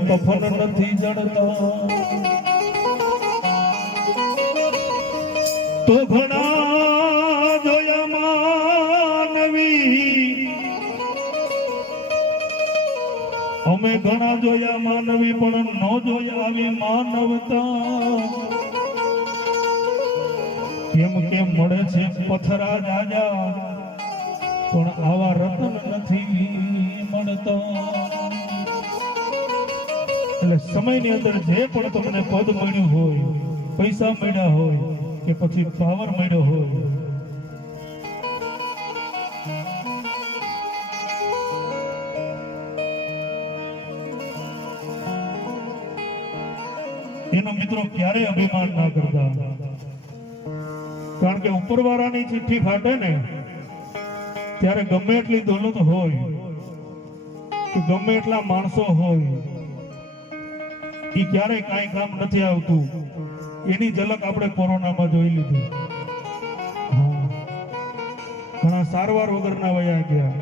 કફન નથી જડતા તો ઘણા જોયા માનવી અમે ઘણા જોયા માનવી પણ ન જોયા આવી માનવતા કેમ કેમ મળે છે પથરા જાજા પણ આવા રતન નથી મળતા એટલે સમયની અંદર જે પણ તમને પદ મળ્યું હોય પૈસા મળ્યા હોય કે પછી પાવર મળ્યો હોય એનો મિત્રો ક્યારે અભિમાન ના કરતા કારણ કે ઉપરવાળાની ચિઠ્ઠી ફાટે ને ત્યારે ગમે એટલી દોલત હોય કે ગમે એટલા માણસો હોય એ ક્યારેય કાંઈ કામ નથી આવતું એની ઝલક આપણે કોરોનામાં જોઈ લીધી ઘણા સારવાર વગરના વયા ગયા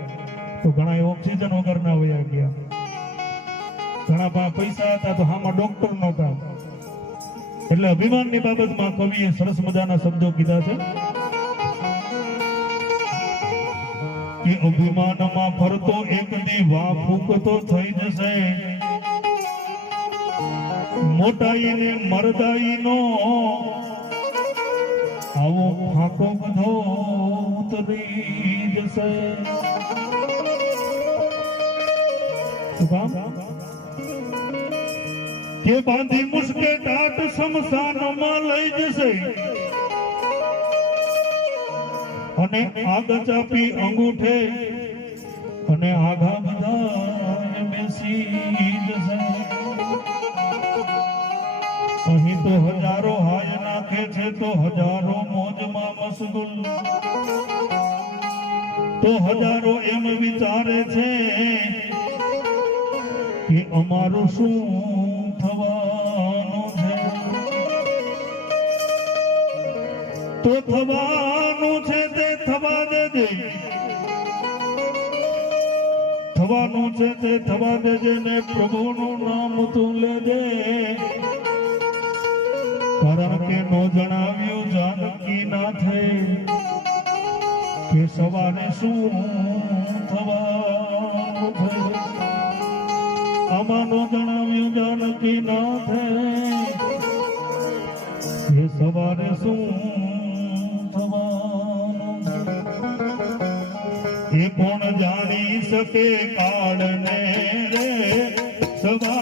તો ઘણા ઓક્સિજન વગરના વયા ગયા ઘણા પૈસા હતા તો હામાં ડોક્ટર નહોતા એટલે અભિમાનની બાબતમાં કવિએ સરસ મજાના શબ્દો કીધા છે કે અભિમાનમાં ફરતો એક દી વા ફૂકતો થઈ જશે મોટાઈ ને મરદાઈ નો આવો ફાંકો બધો ઉતરી જશે કે બાંધી મુશ્કે ટાટ શમશાનમાં લઈ જશે અને આગ ચાપી અંગૂઠે અને આઘા બધા બેસી જશે અહીં તો હજારો હાય નાખે છે તો હજારો મોજમાં મશગુલ તો હજારો એમ વિચારે છે કે અમારું શું થવાનું છે તો થવાનું છે તે થવા દેજે થવાનું છે તે થવા દેજે ને પ્રભુનું નામ તું લેજે કારણ કે નો જણાવ્યું જાનકી નાથે કે સવારે શું થવાનું છે આમાં નો જણાવ્યું જાનકી નાથે કે સવારે શું થવાનું એ કોણ જાણી શકે કાળને રે સવારે